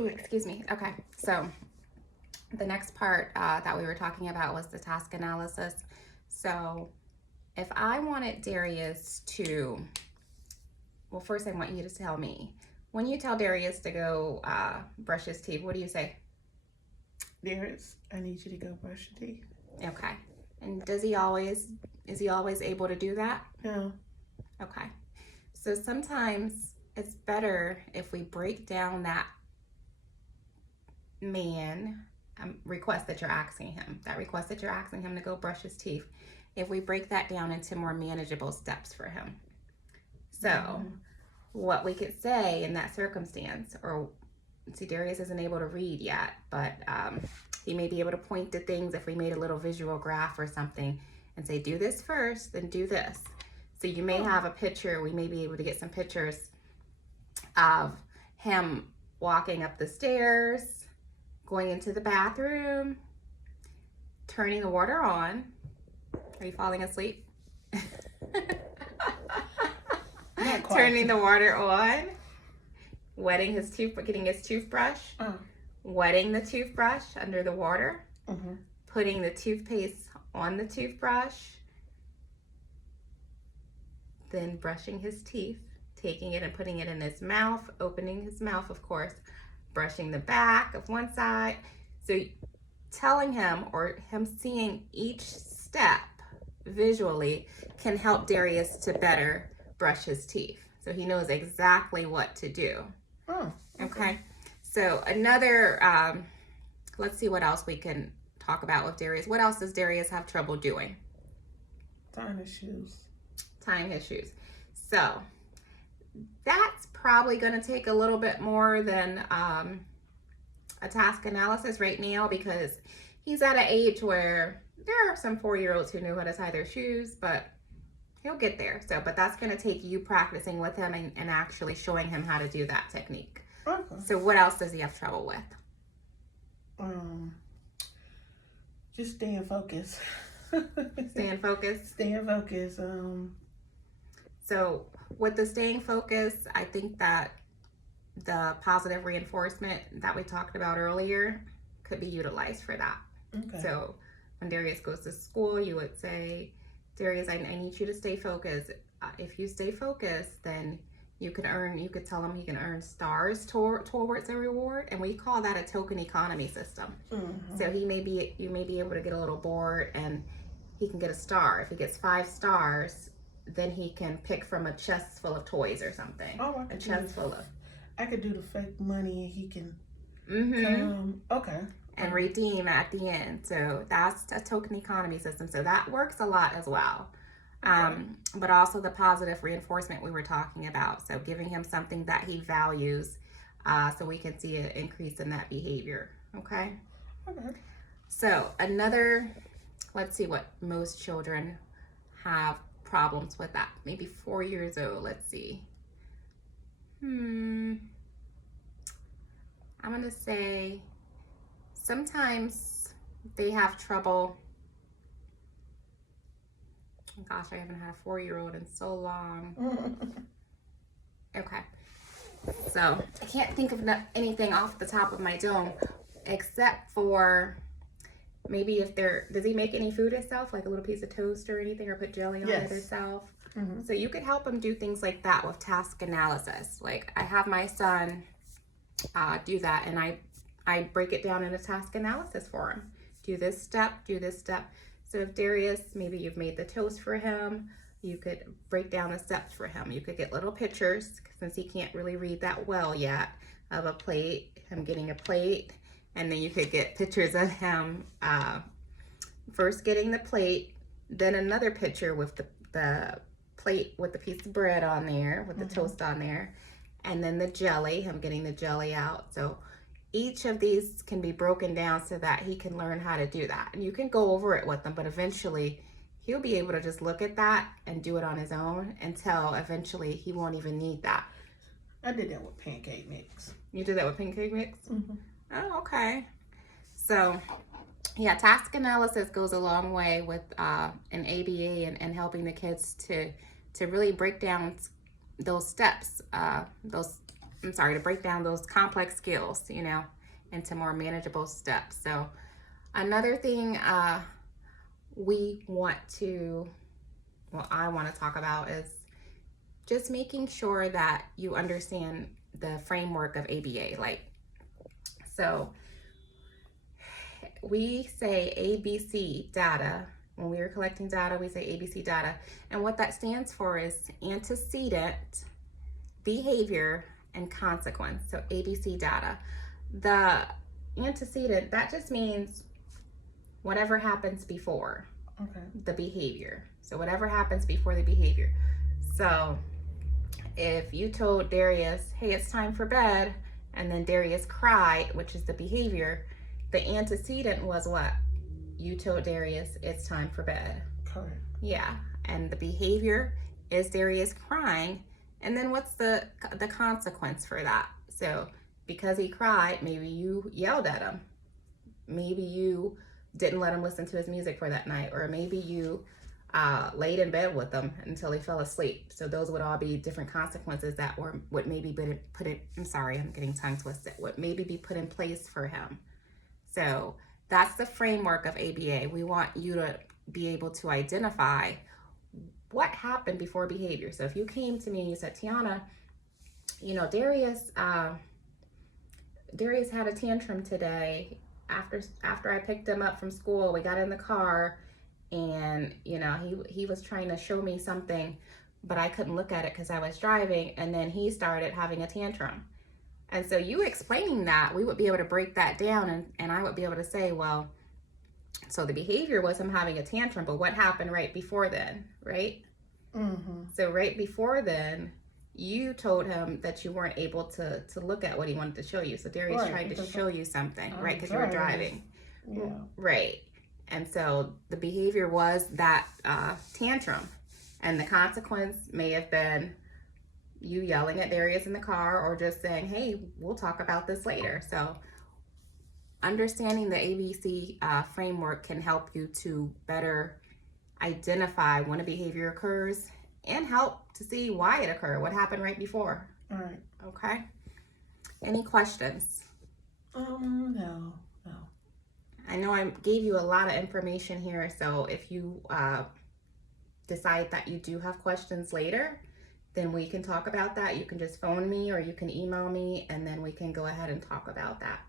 Ooh, excuse me. Okay, so the next part that we were talking about was the task analysis. So if I wanted Darius to, well, first I want you to tell me, when you tell Darius to go brush his teeth, what do you say? Darius, I need you to go brush your teeth. Okay. And is he always able to do that? No. Okay. So sometimes it's better if we break down that request that you're asking him, to go brush his teeth, if we break that down into more manageable steps for him. So what we could say in that circumstance, or see, Darius isn't able to read yet, but he may be able to point to things if we made a little visual graph or something and say, do this first, then do this. So you may have a picture, we may be able to get some pictures of him walking up the stairs, going into the bathroom, turning the water on. Are you falling asleep? Turning the water on, getting his toothbrush, wetting the toothbrush under the water, putting the toothpaste on the toothbrush, then brushing his teeth, taking it and putting it in his mouth, opening his mouth, of course, brushing the back of one side. So telling him, or him seeing each step visually, can help Darius to better brush his teeth. So he knows exactly what to do. Okay. So another, let's see what else we can talk about with Darius. What else does Darius have trouble doing? Tying his shoes. Tying his shoes. So that's probably going to take a little bit more than a task analysis right now, because he's at an age where there are some 4-year-olds who know how to tie their shoes, but he'll get there. So, but that's going to take you practicing with him and actually showing him how to do that technique. Okay. So what else does he have trouble with? Just staying focused. Staying focused? Staying focused. So with the staying focused, I think that the positive reinforcement that we talked about earlier could be utilized for that. Okay. So when Darius goes to school, you would say, Darius, I need you to stay focused. If you stay focused, then you could tell him he can earn stars towards a reward. And we call that a token economy system. So you may be able to get a little bored and he can get a star. If he gets 5 stars, then he can pick from a chest full of toys or something. Oh, a chest full of. I could do the fake money and he can. Okay. And redeem at the end. So that's a token economy system. So that works a lot as well. But also the positive reinforcement we were talking about. So giving him something that he values, so we can see an increase in that behavior. Okay. So let's see what most children have problems with that. Maybe 4 years old. Let's see. I'm going to say sometimes they have trouble. Gosh, I haven't had a 4-year-old in so long. Okay. So I can't think of anything off the top of my dome except for maybe does he make any food himself, like a little piece of toast or anything, or put jelly on it himself? So you could help him do things like that with task analysis. Like I have my son do that, and I break it down in a task analysis for him. Do this step, do this step. So if Darius, maybe you've made the toast for him, you could break down the steps for him. You could get little pictures, since he can't really read that well yet, of a plate, him getting a plate. And then you could get pictures of him first getting the plate, then another picture with the plate with the piece of bread on there, with the toast on there, and then the jelly, him getting the jelly out. So each of these can be broken down so that he can learn how to do that. And you can go over it with him, but eventually he'll be able to just look at that and do it on his own until eventually he won't even need that. I did that with pancake mix. You did that with pancake mix? Oh, okay. So, yeah, task analysis goes a long way with an ABA and helping the kids to really break down those steps, those to break down those complex skills, you know, into more manageable steps. So another thing I want to talk about is just making sure that you understand the framework of ABA. Like, so we say ABC data. When we are collecting data, we say ABC data. And what that stands for is antecedent, behavior, and consequence. So ABC data. The antecedent, that just means whatever happens before the behavior. So whatever happens before the behavior. So if you told Darius, hey, it's time for bed, and then Darius cried, which is the behavior, the antecedent was what? You told Darius it's time for bed. Correct. Yeah, and the behavior is Darius crying, and then what's the consequence for that? So because he cried, maybe you yelled at him. Maybe you didn't let him listen to his music for that night, or maybe you laid in bed with him until he fell asleep. So those would all be different consequences that would maybe be put in. I'm sorry, I'm getting tongue twisted. Would maybe be put in place for him. So that's the framework of ABA. We want you to be able to identify what happened before behavior. So if you came to me and you said, Tiana, you know, Darius had a tantrum today. After I picked him up from school, we got in the car, and you know, he was trying to show me something, but I couldn't look at it because I was driving, and then he started having a tantrum. And so you explaining that, we would be able to break that down, and I would be able to say, well, so the behavior was him having a tantrum, but what happened right before then, right? Mm-hmm. So right before then, you told him that you weren't able to look at what he wanted to show you. So Darius tried to show you something, right? Because you were driving. Yeah. Right. And so the behavior was that tantrum. And the consequence may have been you yelling at Darius in the car, or just saying, hey, we'll talk about this later. So understanding the ABC framework can help you to better identify when a behavior occurs and help to see why it occurred, what happened right before. All right. Okay. Any questions? No. I know I gave you a lot of information here, so if you decide that you do have questions later, then we can talk about that. You can just phone me or you can email me, and then we can go ahead and talk about that.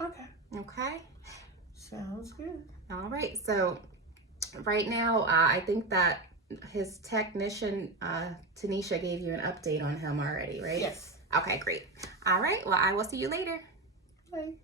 Okay. Okay? Sounds good. All right. So right now, I think that his technician, Tanisha, gave you an update on him already, right? Yes. Okay, great. All right. Well, I will see you later. Bye.